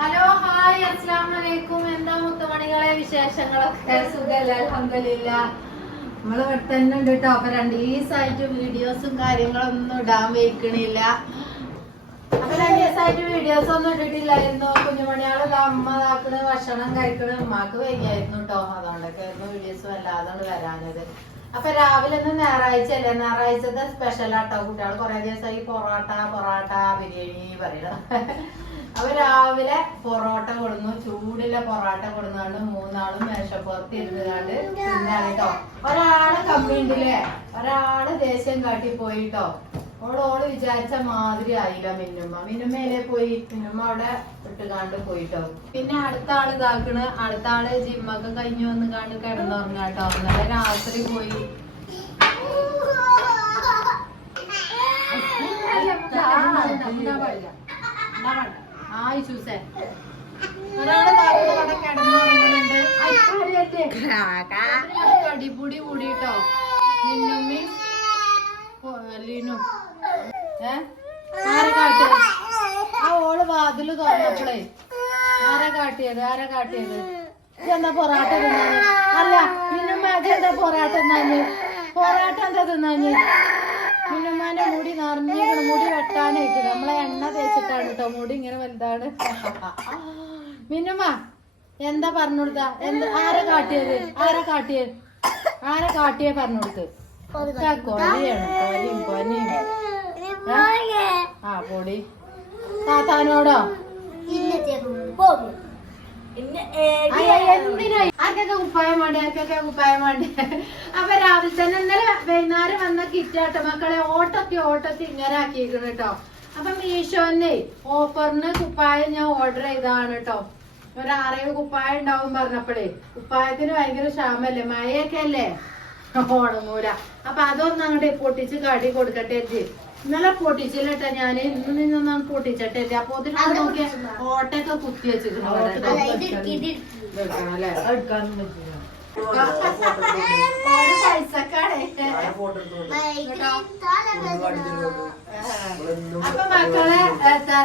Hello hi അസ്സലാമലൈക്കും. എന്താ മുത്തുമണികളെ വിശേഷങ്ങളൊക്കെ? സുഖല്ലേ? അൽഹംദുലില്ലാ. നമ്മള് ഇവിടെ തന്നെ ഉണ്ട് കേട്ടോ. അപ്പൊ 2 ദിവസമായിട്ട് വീഡിയോസും കാര്യങ്ങളൊന്നും ഇടാൻ വെക്കണില്ല. അപ്പൊ 2 ദിവസമായിട്ട് വീഡിയോസ് ഒന്നും ഇട്ടിട്ടില്ലായിരുന്നു. കുഞ്ഞുമണിയാള് അമ്മ ഇതാക്കണ്, ഭക്ഷണം കഴിക്കണ്. ഉമ്മാക്ക് വയ്യായിരുന്നു കേട്ടോ. അതുകൊണ്ടൊക്കെ ആയിരുന്നു വീഡിയോസ് വല്ലാതെ വരാനത്. അപ്പൊ രാവിലെ ഒന്ന് ഞായറാഴ്ച അല്ലേ, ഞായറാഴ്ചത്തെ സ്പെഷ്യൽ ആട്ടോ. കുട്ടികൾ കുറെ ദിവസമായി പൊറോട്ട ബിരിയാണി പറയണം. അപ്പൊ രാവിലെ പൊറോട്ട കൊടുന്നു, ചൂടുള്ള പൊറോട്ട കൊടുന്നാണ്ട് 3 ആളും മേശപ്പുറത്ത് ഇരുന്നാണ്ട് തിന്നാണ് കേട്ടോ. ഒരാള് കമ്മിണ്ടില്ലേ, ഒരാള് ദേഷ്യം കാട്ടി പോയിട്ടോ. ഓള് വിചാരിച്ച മാതിരി ആയില്ല. മിന്നുമ്മയിലെ പോയി, മിന്നുമ്മ അവിടെ ഇട്ടുകാണ്ട് പോയിട്ടോ. പിന്നെ അടുത്ത ആള് ഇതാക്കണ്, അടുത്ത ആള് ജിമ്മൊക്കെ കഴിഞ്ഞു വന്ന് കാണ്ട് കിടന്നുറങ്ങാട്ടോ. ഇന്നലെ രാത്രി പോയി. ആയി ചൂസേ ഒരാള് അവിടെ കിടന്നുറങ്ങുന്നുണ്ട്. കടിപുടി കൂടിട്ടോ മിന്നുമ്മയും ലീനും. ആരെ കാട്ടിയത്? ആ ഓള് വാതില് തുറന്നപ്പോളേ ആരെ കാട്ടിയത്? ഇതെന്താ പൊറാട്ട തിന്നാന്? അല്ല മിന്നുമ്മ അതെന്താ പൊറാട്ട തിന്നാന്? എന്താ തിന്നാന്? മിന്നുമ്മാന്റെ മുടി നിറഞ്ഞിരിക്കണം. മുടി വെട്ടാനായിട്ട് നമ്മളെ എണ്ണ തേച്ചിട്ടാണ് കേട്ടോ മുടി ഇങ്ങനെ വലുതാണ്. മിന്നുമ്മ എന്താ പറഞ്ഞു കൊടുത്ത? ആരെ കാട്ടിയേ പറഞ്ഞു കൊടുത്ത്? കൊലയും ആ പൊടി താത്താനോടോ? ആർക്കൊക്കെ കുപ്പായം വേണ്ടേ? അപ്പൊ രാവിലെ തന്നെ ഇന്നലെ വൈകുന്നേരം വന്ന കിറ്റാട്ടോ മക്കളെ. ഓട്ടത്തി ഇങ്ങനെ ആക്കിയിരിക്കണം കേട്ടോ. അപ്പൊ മീഷോന്നെ ഓഫറിന് കുപ്പായം ഞാൻ ഓർഡർ ചെയ്തതാണ് കേട്ടോ. ഒരു 6 കുപ്പായം ഉണ്ടാവും പറഞ്ഞപ്പോഴേ കുപ്പായത്തിന് ഭയങ്കര ക്ഷാമല്ലേ, മഴയൊക്കെ അല്ലേ, ഓണങ്ങൂല. അപ്പൊ അതൊന്നും അങ്ങോട്ട് പൊട്ടിച്ച് കടി കൊടുക്കട്ടെ. ഇന്നലെ പൊട്ടിച്ചില്ലട്ടോ ഞാന്, ഇന്നൊന്നും പൊട്ടിച്ചട്ടെ. അപ്പൊ നോക്കിയ ഓട്ടൊക്കെ കുത്തി വെച്ചിട്ടുണ്ട്. അപ്പൊ മക്കളെ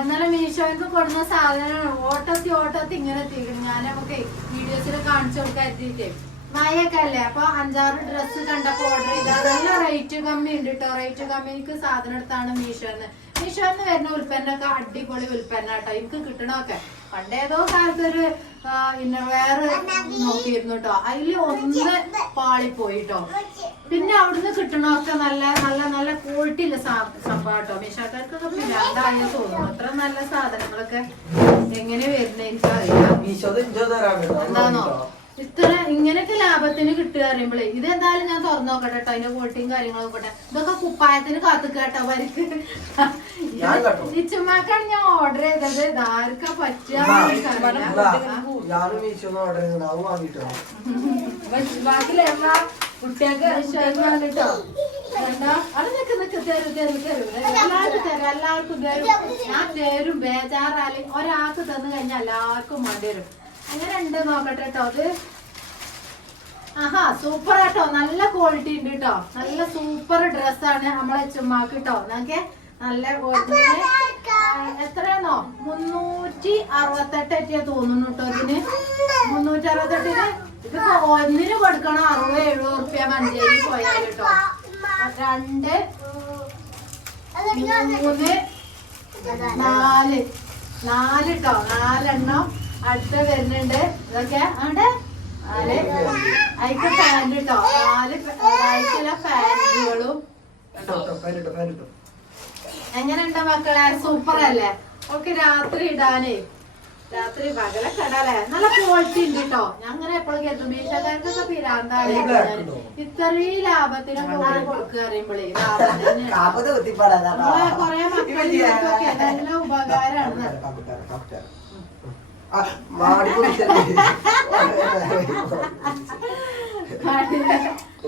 ഇന്നലെ മീഷോയ്ക്ക് കൊടുക്കുന്ന സാധനമാണ് ഓട്ടത്തി ഇങ്ങനെ എത്തിക്കണം. ഞാൻ നമുക്ക് വീഡിയോസിൽ കാണിച്ചു കൊടുക്കാൻ എത്തിയിട്ടേ. മഴയൊക്കെ അല്ലേ, അപ്പൊ 5-6 ഡ്രസ്സ് കണ്ടപ്പോ ഓർഡർ ചെയ്താൽ നല്ല റേറ്റ് കമ്മി ഉണ്ട് കേട്ടോ. റേറ്റ് കമ്മിക്ക് സാധനം എടുത്താണ് മീഷോന്ന് വരുന്ന ഉൽപ്പന്നൊക്കെ അടിപൊളി ഉൽപ്പന്ന കേട്ടോ. എനിക്ക് കിട്ടണമൊക്കെ പണ്ടേതോ കാലത്തൊരു വേറെ നോക്കിയിരുന്നു കേട്ടോ. അതില് ഒന്ന് പാളിപ്പോയിട്ടോ. പിന്നെ അവിടുന്ന് കിട്ടണമൊക്കെ നല്ല ക്വാളിറ്റി ഉള്ള സംഭവം കേട്ടോ. മീഷോക്കാർക്കൊക്കെ പിന്നെ അതായ തോന്നുന്നു. അത്ര നല്ല സാധനങ്ങളൊക്കെ എങ്ങനെ വരുന്ന എനിക്കറിയാം. എന്താണോ ഇത്ര ഇങ്ങനെയൊക്കെ ലാഭത്തിന് കിട്ടുക അറിയുമ്പോഴേ ഇത് എന്തായാലും ഞാൻ തുറന്നു നോക്കട്ടെ കേട്ടോ. അതിന്റെ ക്വാളിറ്റിയും കാര്യങ്ങളും നോക്കട്ടെ. ഇതൊക്കെ കുപ്പായത്തിന് കാത്തു കേട്ടോ. വരിക്ക് നിച്ചുമാക്കാണ് ഞാൻ ഓർഡർ ചെയ്തത്. ഇതാർക്കാ പറ്റുക ബാക്കിയുള്ള എല്ലാ കുട്ടികൾക്ക് കേട്ടോ. അത് നിക്ക് എല്ലാവർക്കും തരും. ഞാൻ തരും. ബേജാറാല് ഒരാൾക്ക് തന്നു കഴിഞ്ഞാൽ എല്ലാവർക്കും വേണ്ടി വരും. അങ്ങനെ ഉണ്ട് നോക്കട്ടെ കേട്ടോ. അത് ആഹാ സൂപ്പർ ആട്ടോ. നല്ല ക്വാളിറ്റി ഉണ്ട് കേട്ടോ. നല്ല സൂപ്പർ ഡ്രസ്സാണ് നമ്മളെ ചുമ്മാക്ക് കേട്ടോ. ഞങ്ങക്ക് നല്ല എത്രയാണോ 368 തോന്നുന്നു കേട്ടോ. ഇതിന് 368 ഇതിപ്പോ ഒന്നിന് കൊടുക്കണം 60-70 ഉറുപ്പ്യ മഞ്ചേരി പോയാൽ കേട്ടോ. 2 3 4 കേട്ടോ. 4 എണ്ണം അടുത്ത വരുന്നുണ്ട്. ഇതൊക്കെ അവിടെ 4 അതിക്ക് പാന്റ് കേട്ടോ. 4 പാന്റുകളും എങ്ങനെയുണ്ടോ മക്കളെ? സൂപ്പർ അല്ലേ? ഓക്കെ രാത്രി ഇടാനേ, രാത്രി പകലൊക്കെ ഇടാല്ലേ. നല്ല ക്വാളിറ്റി ഉണ്ട് കേട്ടോ. ഞാൻ അങ്ങനെ എപ്പോഴും കേട്ടു മീശക്കാർക്കൊക്കെ പിരാന്താണ്. ഇത്രയും ലാഭത്തിനൊക്കെ കൊടുക്കുക അറിയുമ്പോഴേ കൊറേ മക്കളിലേക്കൊക്കെ നല്ല ഉപകാരമാണ്.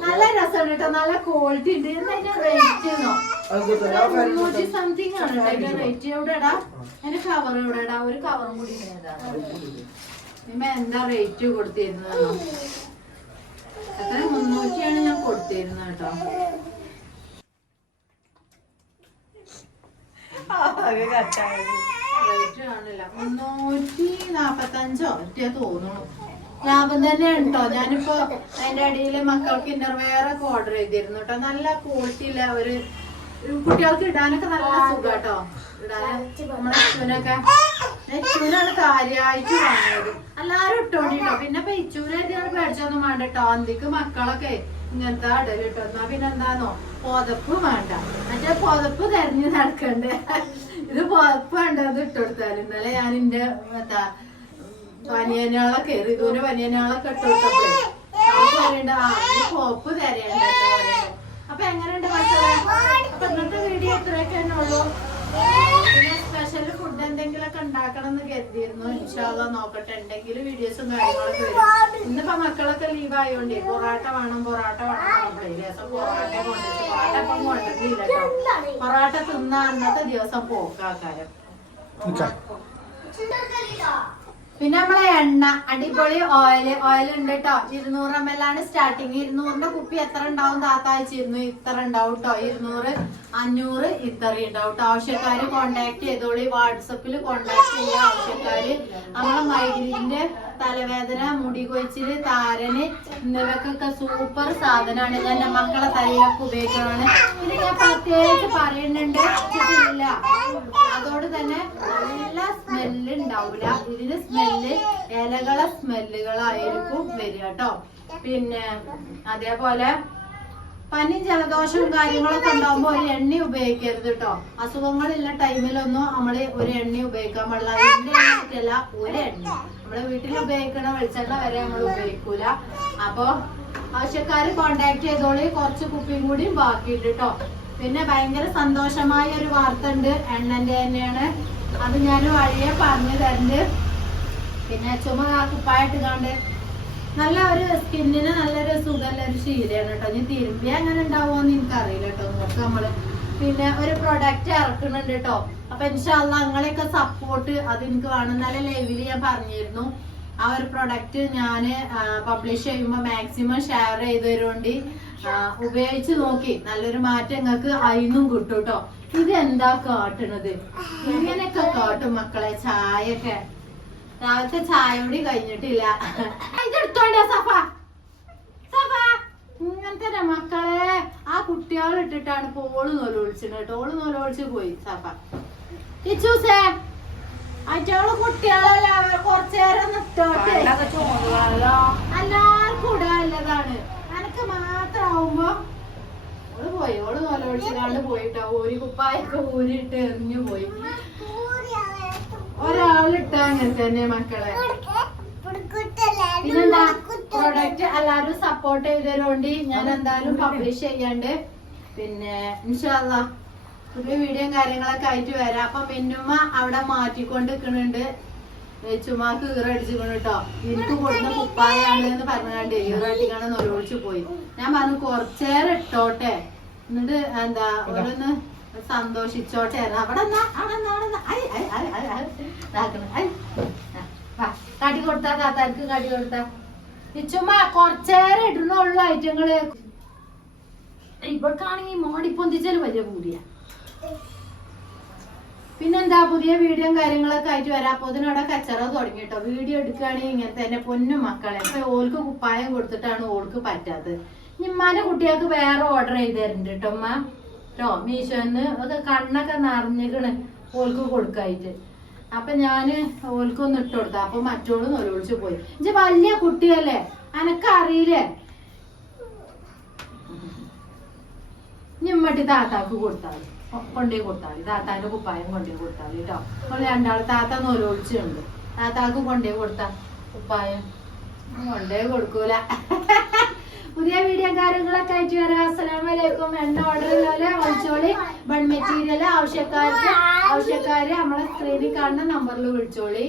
നല്ല രസമാണ് കേട്ടോ. നല്ല ക്വാളിറ്റി ഉണ്ട്. എന്താ റേറ്റ് 300 സംതിങ് ആണ് അതിന്റെ റേറ്റ്. എവിടെടാ അതിന്റെ കവർ? എവിടെടാ ഒരു കവറും കൂടി എന്താ റേറ്റ് കൊടുത്തിരുന്നോ? എത്ര 300 ഞാൻ കൊടുത്തിരുന്നത് കേട്ടോ. റേറ്റ് കാണില്ല 345 ഒറ്റ തോന്നുന്നു. ലാഭം തന്നെ ഉണ്ടോ. ഞാനിപ്പോ അതിന്റെ അടിയില് മക്കൾക്ക് ഇന്നർവെയർ ഒക്കെ ഓർഡർ ചെയ്തിരുന്നു കേട്ടോ. നല്ല ക്വാളിറ്റി ഇല്ല. ഒരു കുട്ടികൾക്ക് ഇടാനൊക്കെ നല്ല സുഖം കേട്ടോ. ഇടാൻ നമ്മളെ ഇച്ചൂനൊക്കെ ഇച്ചൂനാണ് കാര്യമായിട്ട് വാങ്ങിയത്. എല്ലാരും ഇട്ടോണ്ടിട്ടോ. പിന്നെ ഇപ്പൊ ഇച്ചൂനായിട്ട് പേടിച്ചൊന്നും വേണ്ട കേട്ടോ. അന്തിക്ക് മക്കളൊക്കെ ഇങ്ങനത്തെ ഇടല് കിട്ടോ. എന്നാ പിന്നെ എന്താന്നോ പുതപ്പ് വേണ്ട. മറ്റേ പുതപ്പ് തെരഞ്ഞു നടക്കണ്ടേ. ഇത് പുതപ്പ് വേണ്ടത് ഇട്ടുകൊടുത്താലും. ഇന്നലെ ഞാൻ എന്റെ പനിയനാളൊക്കെ ഋതുവിന്റെ പനിയനാളൊക്കെ ഇട്ടുകൊടുത്തപ്പോഴേ പറയണ്ട പുതപ്പ് തരേണ്ട. അപ്പൊ എങ്ങനെയുണ്ട് മക്കളെ? അപ്പൊ ഇന്നത്തെ വീഡിയോ ഇത്രയൊക്കെ തന്നെ ഉള്ളൂ. പിന്നെ സ്പെഷ്യൽ ഫുഡ് എന്തെങ്കിലുമൊക്കെ ഉണ്ടാക്കണം എന്ന് കരുതിയിരുന്നു. ഇൻഷാ അല്ലാഹ് നോക്കട്ടെ. എന്തെങ്കിലും വീഡിയോസും കാര്യങ്ങളൊക്കെ വരും. ഇന്നിപ്പോ മക്കളൊക്കെ ലീവ് ആയോണ്ടേ പൊറാട്ട വേണം പൊറാട്ട വേണം ദിവസം പൊറാട്ട കൊണ്ടുവച്ചു. പൊറാട്ട ഇപ്പം കൊണ്ടുവന്നില്ല കേട്ടോ. പൊറാട്ട തിന്ന അന്നത്തെ ദിവസം പോക്കാക്കാരം. പിന്നെ നമ്മളെ എണ്ണ അടിപൊളി ഓയിൽ ഉണ്ട് കേട്ടോ. 200 ml ആണ് സ്റ്റാർട്ടിങ്. 200ന്റെ കുപ്പി എത്ര ഉണ്ടാവും താത്ത അയച്ചിരുന്നു. ഇത്ര ഉണ്ടാവും കേട്ടോ. 200 500 ഇത്ര ഉണ്ടാവും കേട്ടോ. ആവശ്യക്കാര് കോണ്ടാക്ട് ചെയ്തോളി. വാട്സപ്പിൽ കോണ്ടാക്ട് ചെയ്യുക ആവശ്യക്കാര്. നമ്മളെ മൈഗ്രീന്റെ തലവേദന മുടി കൊഴിച്ചില് താരന് എന്നിവക്കൊക്കെ സൂപ്പർ സാധനമാണ്. ഞാൻ എന്റെ മക്കളെ തലയിലൊക്കെ ഉപയോഗിക്കണമാണ്. ഇത് ഞാൻ പ്രത്യേകിച്ച് പറയുന്നുണ്ട് ഇല്ല. അതോട് തന്നെ നല്ല സ്മെല്ല് ഉണ്ടാവില്ല. ഇതിന് സ്മെല്ല് ഇലകളെ സ്മെല്ലുകളായിരിക്കും വരിക കേട്ടോ. പിന്നെ അതേപോലെ പനിയും ജലദോഷവും കാര്യങ്ങളൊക്കെ ഉണ്ടാവുമ്പോ ഒരു എണ്ണ ഉപയോഗിക്കരുത് കേട്ടോ. അസുഖങ്ങളുള്ള ടൈമിലൊന്നും നമ്മള് ഒരു എണ്ണ ഉപയോഗിക്കാൻ പാടില്ല. അതിന്റെ എണ്ണ ഒരു എണ്ണ നമ്മള് വീട്ടിൽ ഉപയോഗിക്കണ വെളിച്ചെണ്ണ വരെ നമ്മൾ ഉപയോഗിക്കൂല. അപ്പൊ ആവശ്യക്കാര് കോണ്ടാക്ട് ചെയ്തോളി. കുറച്ച് കുപ്പിയും കൂടിയും ബാക്കിയുണ്ട് കേട്ടോ. പിന്നെ ഭയങ്കര സന്തോഷമായ ഒരു വാർത്ത ഉണ്ട്. എണ്ണന്റെ തന്നെയാണ്. അത് ഞാൻ വഴിയെ പറഞ്ഞു തരണ്ട്. പിന്നെ ചുമ കുപ്പായിട്ട് കണ്ട് നല്ല ഒരു സ്കിന്നിന് നല്ലൊരു സുഖമുള്ള ഒരു ശീലമാണ് കേട്ടോ. ഇനി തിരുമ്പി അങ്ങനെ ഉണ്ടാവുമോന്ന് എനിക്കറിയില്ല കേട്ടോ. നോക്ക് നമ്മള് പിന്നെ ഒരു പ്രൊഡക്റ്റ് ഇറക്കുന്നുണ്ട് കേട്ടോ. അപ്പൊ ഇൻഷാ അല്ലാഹ് നിങ്ങളെയൊക്കെ സപ്പോർട്ട് അത് എനിക്ക് വേണം. എന്നാലും ലൈവില് ഞാൻ പറഞ്ഞിരുന്നു. ആ ഒരു പ്രൊഡക്റ്റ് ഞാൻ പബ്ലിഷ് ചെയ്യുമ്പോൾ മാക്സിമം ഷെയർ ചെയ്ത് തരുകൊണ്ട് ഉപയോഗിച്ച് നോക്കി നല്ലൊരു മാറ്റം നിങ്ങൾക്ക് അതിനും കിട്ടും കേട്ടോ. ഇതെന്താ കാട്ടണത്? ഇങ്ങനെയൊക്കെ കാട്ടും മക്കളെ. ചായയൊക്കെ രാവിലത്തെ ചായ കൂടി കഴിഞ്ഞിട്ടില്ല. ഇതെടുത്തോണ്ടേ സഫ സഫ. ഇങ്ങനത്തെ മക്കളെ ആ കുട്ടികൾ ഇട്ടിട്ടാണ് ഇപ്പൊ ഓള് നൂലൊളിച്ചത് കേട്ടോ. ഓള് നൂലൊളിച്ച് പോയി സഫ. ഇച്ചൂസേ അറ്റോള് കുട്ടികളല്ല കൊറച്ചേരം നിട്ടോട്ടെ. എല്ലാവർക്കും ഇടാനുള്ളതാണ്. എനക്ക് മാത്രാവുമ്പോ ഓള് പോയി. ഓള് നൂലൊളിച്ചിട്ടാണ്ട് പോയിട്ടോ. ഊരി കുപ്പായൊക്കെ ഊരിട്ട് എറിഞ്ഞു പോയി. ഒരാളിട്ടാ അങ്ങനെ തന്നെ മക്കളെ. പിന്നെന്താ പ്രൊഡക്റ്റ് എല്ലാരും സപ്പോർട്ട് ചെയ്തതുകൊണ്ട് ഞാൻ എന്തായാലും പബ്ലിഷ് ചെയ്യണ്ട്. പിന്നെ ഇൻഷാ അല്ലാഹ് പുതിയ വീഡിയോയും കാര്യങ്ങളൊക്കെ ആയിട്ട് വരാം. അപ്പൊ മിന്നുമ്മ അവിടെ മാറ്റിക്കൊണ്ട് നിൽക്കുന്നുണ്ട്. ചുമ്മാക്ക് ഈറടിച്ചിക്കണം കേട്ടോ. എനിക്ക് കൊടുക്കുന്ന കുപ്പായാണ് എന്ന് പറഞ്ഞാണ്ട് ഈറടിക്കണം നൊലൊളിച്ചു പോയി. ഞാൻ പറഞ്ഞു കുറച്ചേരം ഇട്ടോട്ടെ എന്നിട്ട് എന്താ ഓരോന്ന് സന്തോഷിച്ചോട്ടെ. അവിടെ കാട്ടി കൊടുത്താ താത്താർക്ക് കാട്ടി കൊടുത്താ. ചുമ്മാ കുറച്ചേരം ഇടുന്നുള്ളൂ ഐറ്റങ്ങള്. ഇവർക്കാണെങ്കിൽ മോടി പൊന്തിച്ചാലും വലിയ കൂടിയ. പിന്നെന്താ പുതിയ വീഡിയോയും കാര്യങ്ങളൊക്കെ ആയിട്ട് വരാം. അപ്പൊ അതിനവിടെ കച്ചറ തുടങ്ങിട്ടോ. വീഡിയോ എടുക്കുകയാണെങ്കിൽ ഇങ്ങനത്തെ തന്നെ പൊന്നും മക്കളെ. അപ്പൊ ഓൾക്ക് കുപ്പായം കൊടുത്തിട്ടാണ് ഓൾക്ക് പറ്റാത്തത്. നിമ്മാന്റെ കുട്ടികൾക്ക് വേറെ ഓർഡർ ചെയ്ത് തരുന്നുണ്ട് കേട്ടോ അമ്മ കേട്ടോ. മീഷോന്ന് അത് കണ്ണൊക്കെ നിറഞ്ഞിക്കണ് ഓൾക്ക് കൊടുക്കായിട്ട്. അപ്പൊ ഞാന് ഓൾക്കൊന്ന് ഇട്ട് കൊടുത്ത. അപ്പൊ മറ്റോള് നൊലൊളിച്ചു പോയി. ഇജ്ജ് വലിയ കുട്ടിയല്ലേ അനക്കറിയില്ലേ. നിമ്മട്ടി താത്താക്ക് കൊടുത്താൽ കൊണ്ടേ കൊടുത്താൽ താത്താന്റെ കുപ്പായം കൊണ്ടേ കൊടുത്താൽ കേട്ടോ. നമ്മൾ രണ്ടാൾ താത്ത നൊലൊളിച്ചുണ്ട്. താത്താക്ക് കൊണ്ടേ കൊടുത്ത കുപ്പായം കൊണ്ടേ കൊടുക്കൂല. പുതിയ വീഡിയോ കാര്യങ്ങളൊക്കെ ആയിട്ട് വരാം. അസ്സലാമലൈക്കും. എണ്ണ ഓർഡർ പോലെ വിളിച്ചോളി. ബൺ മെറ്റീരിയൽ ആവശ്യക്കാര് നമ്മളെ സ്ക്രീനിൽ കാണുന്ന നമ്പറിൽ വിളിച്ചോളി.